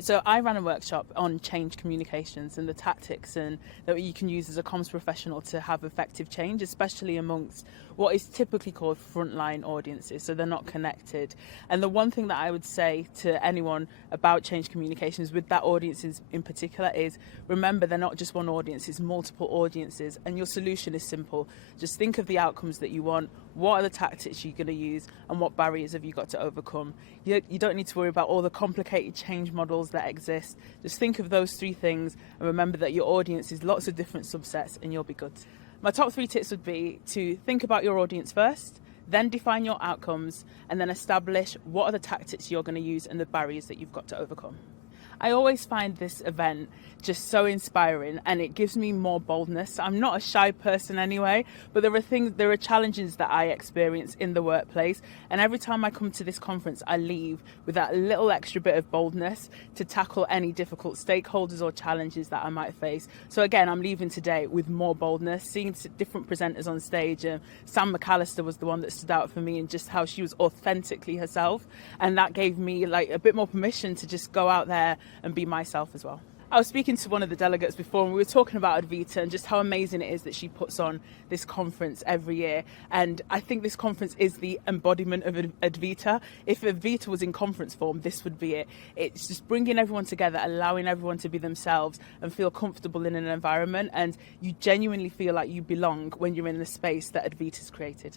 So I ran a workshop on change communications and the tactics and that you can use as a comms professional to have effective change, especially amongst what is typically called frontline audiences, so they're not connected. And the one thing that I would say to anyone about change communications with that audiences in particular is remember they're not just one audience, it's multiple audiences, and your solution is simple. Just think of the outcomes that you want, what are the tactics you're going to use, and what barriers have you got to overcome. You don't need to worry about all the complicated change models that exist. Just think of those three things and remember that your audience is lots of different subsets and you'll be good. My top 3 tips would be to think about your audience first, then define your outcomes, and then establish what are the tactics you're going to use and the barriers that you've got to overcome. I always find this event just so inspiring and it gives me more boldness. I'm not a shy person anyway, but there are challenges that I experience in the workplace, and every time I come to this conference I leave with that little extra bit of boldness to tackle any difficult stakeholders or challenges that I might face. So again, I'm leaving today with more boldness, seeing different presenters on stage. Sam McAllister was the one that stood out for me and just how she was authentically herself, and that gave me like a bit more permission to just go out there and be myself as well. I was speaking to one of the delegates before and we were talking about Advita and just how amazing it is that she puts on this conference every year. And I think this conference is the embodiment of Advita. If Advita was in conference form, this would be it. It's just bringing everyone together, allowing everyone to be themselves and feel comfortable in an environment. And you genuinely feel like you belong when you're in the space that Advita's created.